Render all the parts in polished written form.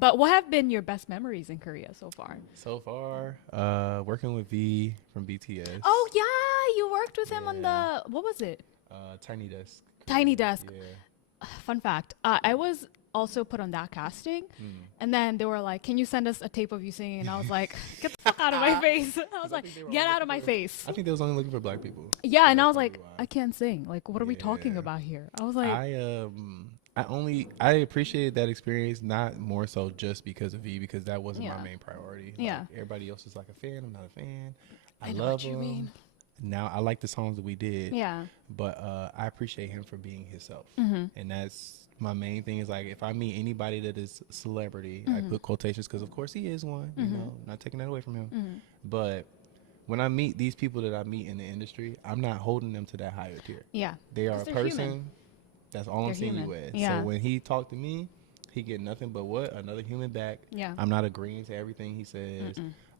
But what have been your best memories in Korea so far? So far, working with V from BTS. Oh yeah, you worked with him on Yeah. the what was it? Tiny Desk. Tiny Korea. Desk. Yeah. Fun fact, I was also put on that casting, Mm. and then they were like, "Can you send us a tape of you singing?" And I was like, "Get the fuck out of my face!" I was like, think they were "Get only out of my looking for- face!" I think they was only looking for black people. Yeah, So and I that's was probably like, why. "I can't sing. Like, what are we talking Yeah. about here?" I was like, I appreciated that experience, not more so just because of V, because that wasn't Yeah. my main priority. Yeah. Like, everybody else is like a fan. I'm not a fan. I know love what you him. mean. Now I like the songs that we did. "Yeah, But I appreciate him for being himself, Mm-hmm. and that's my main thing. Is like if I meet anybody that is a celebrity, I Mm-hmm. put quotations because of course he is one. You know, not taking that away from him. Mm-hmm. But when I meet these people that I meet in the industry, I'm not holding them to that higher tier. yeah." They are 'Cause a they're person. human. That's all They're I'm seeing you human. as. Yeah. So when he talked to me, he get nothing but what another human back. Yeah. I'm not agreeing to everything he says.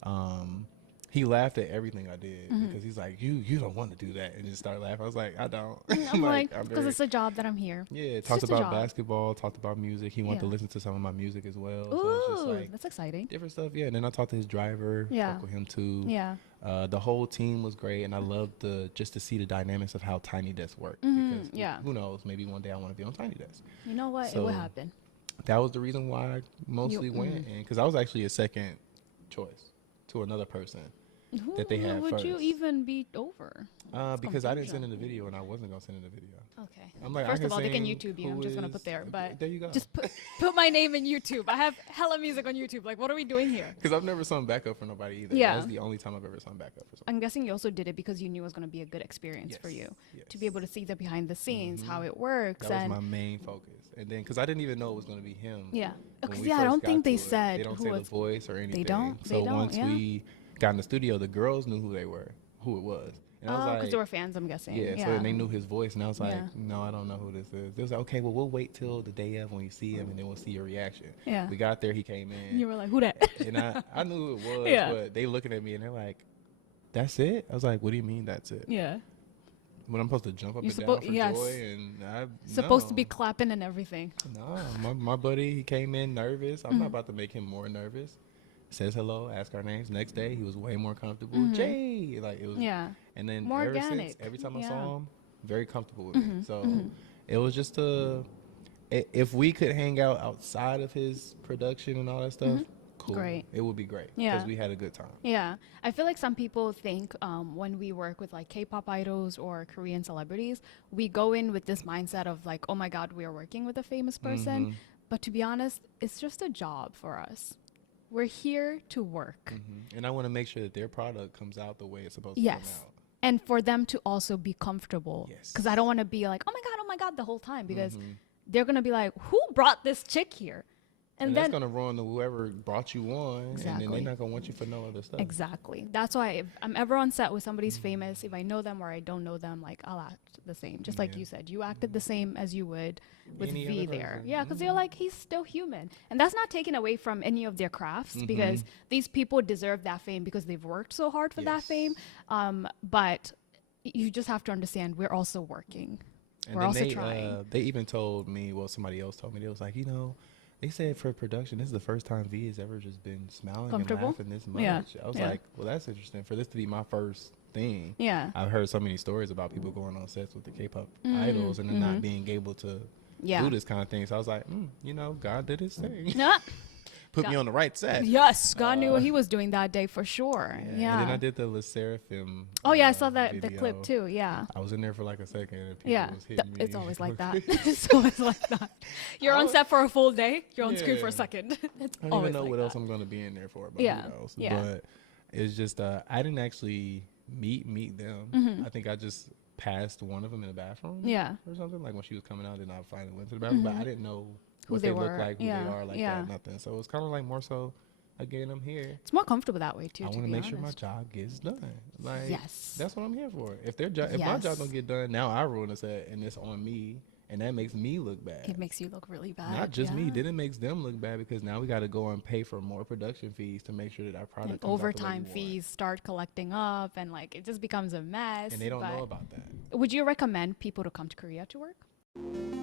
Mm-mm. He laughed at everything I did Mm-hmm. because he's like, you don't want to do that, and just start laughing. I was like, I don't. I'm like, I'm because very- it's a job that I'm here. yeah, It's talked just a about job. basketball, talked about music. He wanted to Yeah. listen to some of my music as well. So it's just Ooh, like that's exciting. different stuff. Yeah, and then I talked to his driver. Yeah. Fuck with him too. Yeah. The whole team was great, and I loved just to see the dynamics of how Tiny Desk worked. Mhm, Because yeah. who knows, maybe one day I want to be on Tiny Desk. You know what? It So would happen. that was the reason why I mostly went, and because I was actually a second choice to another person Who that they had would first. you even be over? Because I didn't confusion. send in the video, and I wasn't gonna send in the video. Okay. I'm like, I First can of all, they can sing YouTube you. who I'm just gonna is- put there, but there you go. just put my name in YouTube. I have hella music on YouTube. Like, what are we doing here? Because I've never sung backup for nobody either. Yeah. That's the only time I've ever sung backup for someone. I'm guessing you also did it because you knew it was gonna be a good experience for you to be able to see the behind the scenes, how it works, That was and my main focus. And then, because I didn't even know it was going to be him. yeah. when Because we yeah, I first don't got think they to it. said They don't who say was. the voice or anything. don't, So they don't, once yeah. we got in the studio, the girls knew who it was. And I was Oh, because like, they were fans. I'm guessing. yeah, so they knew his voice. And I was like, Yeah. no, I don't know who this is. They was like, okay, well, we'll wait till the day of when you see him, and then we'll see your reaction. Yeah. We got there, he came in. You were like, who that? And I knew who it was, Yeah. but they looking at me, and they're like, that's it? I was like, what do you mean that's it? Yeah. When I'm supposed to jump up You're and down for yes. joy, and Supposed to no. be clapping and everything. No, my buddy, he came in nervous. I'm not about to make him more nervous. Says hello, ask our names. Next day, he was way more comfortable. Jay, like it was. Yeah. And then More ever organic. since, every time I Yeah. saw him, very comfortable with me. So it was just if we could hang out outside of his production and all that stuff, cool. Great. It would be great. Yeah. Because we had a good time. Yeah, I feel like some people think when we work with like K-pop idols or Korean celebrities, we go in with this mindset of like, oh my God, we are working with a famous person. But to be honest, it's just a job for us. We're here to work. And I want to make sure that their product comes out the way it's supposed to Yes. come out. And for them to also be comfortable. Yes. Because I don't want to be like, oh my God, the whole time. Because they're going to be like, who brought this chick here? And then that's going to ruin whoever brought you on. And then Exactly. they're not going to want you for no other stuff. Exactly. That's why if I'm ever on set with somebody's famous, if I know them or I don't know them, like I'll act the same. Just like Yeah. you said, you acted the same as you would with Any V other there. person. Yeah, because you're like, he's still human. And that's not taken away from any of their crafts because these people deserve that fame because they've worked so hard for that Yes. fame. But you just have to understand we're also working. And We're then also trying. They even told me, well, somebody else told me, they was like, they said for production, this is the first time V has ever just been smiling Comfortable? and laughing this much. Yeah. I was Yeah. like, well, that's interesting. For this to be my first thing, Yeah. I've heard so many stories about people going on sets with the K-pop idols and then not being able to Yeah. do this kind of thing. So I was like, God did his thing. Yeah. Put me on the right set. Yes, God knew what he was doing that day for sure. Yeah. And then I did the Le Seraphim. Oh yeah, I saw that the video. clip too. Yeah. I was in there for like a second and people Yeah, was hitting me. it's always like that. It's always like that. You're on set for a full day. You're on screen for a Yeah. second. It's I don't always even know like what that. else I'm going to be in there for, but Yeah, who knows? yeah. But it's just I didn't actually meet them. I think I just passed one of them in the bathroom. Yeah. Or something like when she was coming out, and I finally went to the bathroom. But I didn't know what they they look were. like, who Yeah, they are, like yeah. that, nothing. So it was kind of like more so. Again, I'm here. It's more comfortable that way too. I to want to be make sure my honest. job gets done. Like, Yes. that's what I'm here for. If my Yes. job don't get done, now I ruin the set, and it's on me, and that makes me look bad. It makes you look really bad. Not just me. yeah. Then it makes them look bad because now we got to go and pay for more production fees to make sure that our product And comes out the way overtime we want. fees start collecting up, and like it just becomes a mess. And they don't but know about that. Would you recommend people to come to Korea to work?